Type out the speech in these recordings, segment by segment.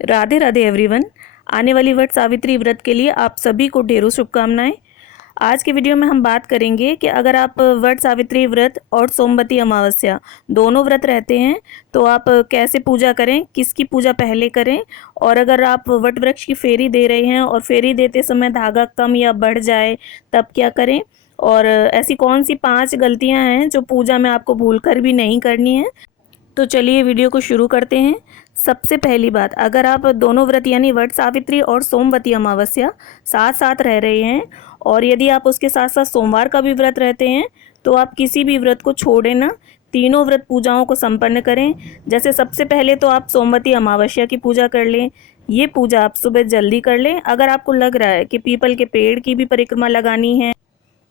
Radhe Radhe everyone. आने वाली वट सावित्री व्रत के लिए आप सभी को ढेरों शुभकामनाएं। आज के वीडियो में हम बात करेंगे कि अगर आप वट सावित्री व्रत और सोमवती अमावस्या दोनों व्रत रहते हैं तो आप कैसे पूजा करें, किसकी पूजा पहले करें, और अगर आप वट वृक्ष की फेरी दे रहे हैं और फेरी देते समय धागा कम या बढ़ जाए तब क्या करें, और ऐसी कौन सी 5 गलतियां हैं जो पूजा में आपको भूलकर भी नहीं करनी है। तो चलिए वीडियो को शुरू करते हैं। सबसे पहली बात, अगर आप दोनों व्रत यानी वट सावित्री और सोमवती अमावस्या साथ साथ रह रहे हैं और यदि आप उसके साथ साथ सोमवार का भी व्रत रहते हैं तो आप किसी भी व्रत को छोड़ें ना, तीनों व्रत पूजाओं को संपन्न करें। जैसे सबसे पहले तो आप सोमवती अमावस्या की पूजा कर लें। ये पूजा आप सुबह जल्दी कर लें। अगर आपको लग रहा है कि पीपल के पेड़ की भी परिक्रमा लगानी है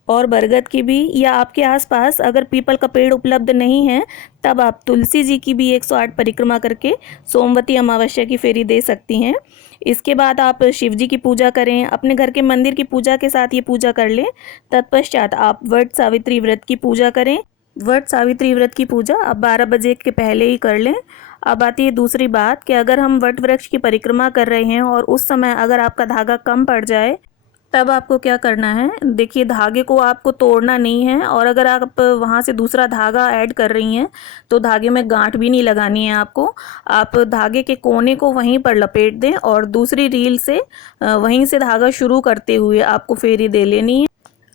और बरगद की भी, या आपके आसपास अगर पीपल का पेड़ उपलब्ध नहीं है तब आप तुलसी जी की भी 108 परिक्रमा करके सोमवती अमावस्या की फेरी दे सकती हैं। इसके बाद आप शिव जी की पूजा करें, अपने घर के मंदिर की पूजा के साथ ये पूजा कर लें। तत्पश्चात आप वट सावित्री व्रत की पूजा करें। वट सावित्री व्रत की पूजा आप 12 बजे के पहले ही कर लें। अब आती है दूसरी बात कि अगर हम वट वृक्ष की परिक्रमा कर रहे हैं और उस समय अगर आपका धागा कम पड़ जाए तब आपको क्या करना है। देखिए, धागे को आपको तोड़ना नहीं है, और अगर आप वहाँ से दूसरा धागा ऐड कर रही हैं तो धागे में गांठ भी नहीं लगानी है आपको। आप धागे के कोने को वहीं पर लपेट दें और दूसरी रील से वहीं से धागा शुरू करते हुए आपको फेरी दे लेनी है।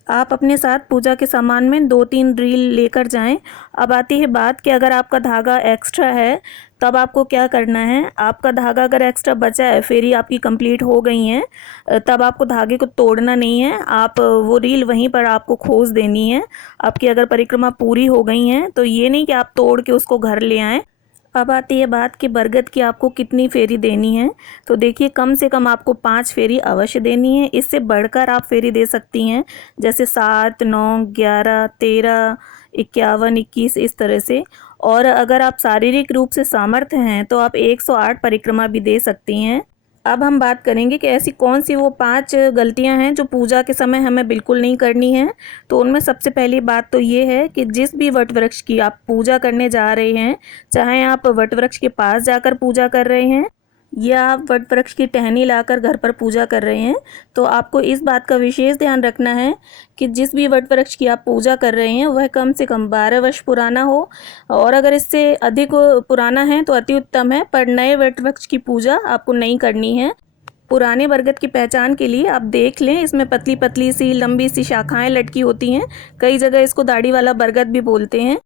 आप अपने साथ पूजा के सामान में 2-3 रील लेकर जाएं। अब आती है बात कि अगर आपका धागा एक्स्ट्रा है तब आपको क्या करना है। आपका धागा अगर एक्स्ट्रा बचा है, फेरी आपकी कंप्लीट हो गई है, तब आपको धागे को तोड़ना नहीं है। आप वो रील वहीं पर आपको खोस देनी है। आपकी अगर परिक्रमा पूरी हो गई है तो ये नहीं कि आप तोड़ के उसको घर ले आएँ। अब आती है बात कि बरगद की आपको कितनी फेरी देनी है। तो देखिए, कम से कम आपको 5 फेरी अवश्य देनी है। इससे बढ़कर आप फेरी दे सकती हैं, जैसे 7, 9, 11, 13, 51, 21 इस तरह से। और अगर आप शारीरिक रूप से सामर्थ्य हैं तो आप 108 परिक्रमा भी दे सकती हैं। अब हम बात करेंगे कि ऐसी कौन सी वो 5 गलतियां हैं जो पूजा के समय हमें बिल्कुल नहीं करनी है। तो उनमें सबसे पहली बात तो ये है कि जिस भी वट वृक्ष की आप पूजा करने जा रहे हैं, चाहे आप वट वृक्ष के पास जाकर पूजा कर रहे हैं या आप वट वृक्ष की टहनी लाकर घर पर पूजा कर रहे हैं, तो आपको इस बात का विशेष ध्यान रखना है कि जिस भी वट वृक्ष की आप पूजा कर रहे हैं वह कम से कम 12 वर्ष पुराना हो, और अगर इससे अधिक पुराना है तो अति उत्तम है, पर नए वट वृक्ष की पूजा आपको नहीं करनी है। पुराने बरगद की पहचान के लिए आप देख लें, इसमें पतली पतली सी लंबी सी शाखाएं लटकी होती हैं। कई जगह इसको दाढ़ी वाला बरगद भी बोलते हैं।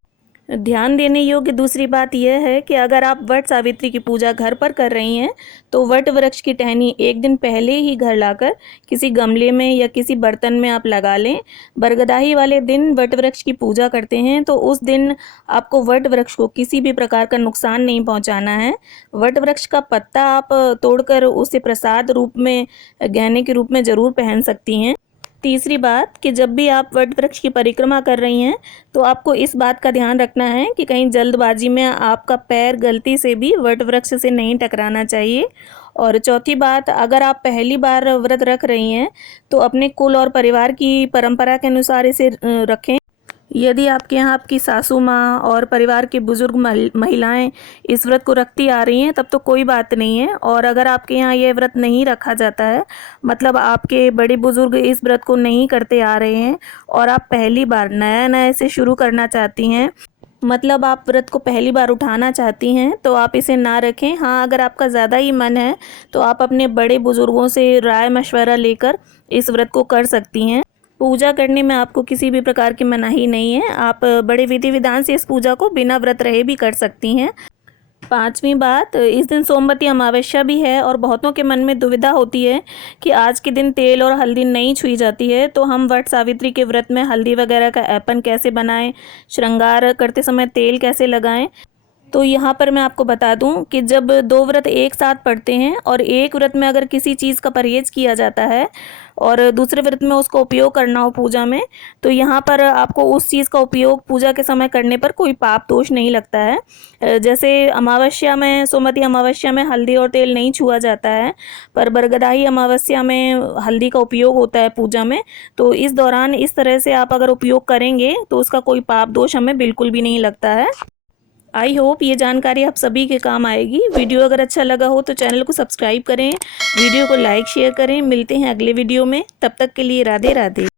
ध्यान देने योग्य दूसरी बात यह है कि अगर आप वट सावित्री की पूजा घर पर कर रही हैं तो वट वृक्ष की टहनी एक दिन पहले ही घर लाकर किसी गमले में या किसी बर्तन में आप लगा लें। बरगदाही वाले दिन वट वृक्ष की पूजा करते हैं तो उस दिन आपको वट वृक्ष को किसी भी प्रकार का नुकसान नहीं पहुंचाना है। वट वृक्ष का पत्ता आप तोड़कर उसे प्रसाद रूप में, गहने के रूप में ज़रूर पहन सकती हैं। तीसरी बात कि जब भी आप वट वृक्ष की परिक्रमा कर रही हैं तो आपको इस बात का ध्यान रखना है कि कहीं जल्दबाजी में आपका पैर गलती से भी वट वृक्ष से नहीं टकराना चाहिए। और चौथी बात, अगर आप पहली बार व्रत रख रही हैं तो अपने कुल और परिवार की परंपरा के अनुसार इसे रखें। यदि आपके यहाँ आपकी सासू माँ और परिवार के बुजुर्ग महिलाएं इस व्रत को रखती आ रही हैं तब तो कोई बात नहीं है, और अगर आपके यहाँ ये व्रत नहीं रखा जाता है, मतलब आपके बड़े बुजुर्ग इस व्रत को नहीं करते आ रहे हैं और आप पहली बार नया नया इसे शुरू करना चाहती हैं, मतलब आप व्रत को पहली बार उठाना चाहती हैं, तो आप इसे ना रखें। हाँ, अगर आपका ज़्यादा ही मन है तो आप अपने बड़े बुजुर्गों से राय मशवरा लेकर इस व्रत को कर सकती हैं। पूजा करने में आपको किसी भी प्रकार की मनाही नहीं है। आप बड़े विधि विधान से इस पूजा को बिना व्रत रहे भी कर सकती हैं। पांचवी बात, इस दिन सोमवती अमावस्या भी है और बहुतों के मन में दुविधा होती है कि आज के दिन तेल और हल्दी नहीं छुई जाती है, तो हम वट सावित्री के व्रत में हल्दी वगैरह का ऐपन कैसे बनाएं, श्रृंगार करते समय तेल कैसे लगाएं। तो यहाँ पर मैं आपको बता दूं कि जब 2 व्रत एक साथ पड़ते हैं और एक व्रत में अगर किसी चीज़ का परहेज किया जाता है और दूसरे व्रत में उसका उपयोग करना हो पूजा में, तो यहाँ पर आपको उस चीज़ का उपयोग पूजा के समय करने पर कोई पाप दोष नहीं लगता है। जैसे अमावस्या में, सोमवती अमावस्या में हल्दी और तेल नहीं छुआ जाता है, पर बरगदाही अमावस्या में हल्दी का उपयोग होता है पूजा में। तो इस दौरान इस तरह से आप अगर उपयोग करेंगे तो उसका कोई पाप दोष हमें बिल्कुल भी नहीं लगता है। आई होप ये जानकारी आप सभी के काम आएगी। वीडियो अगर अच्छा लगा हो तो चैनल को सब्सक्राइब करें, वीडियो को लाइक शेयर करें। मिलते हैं अगले वीडियो में, तब तक के लिए राधे राधे।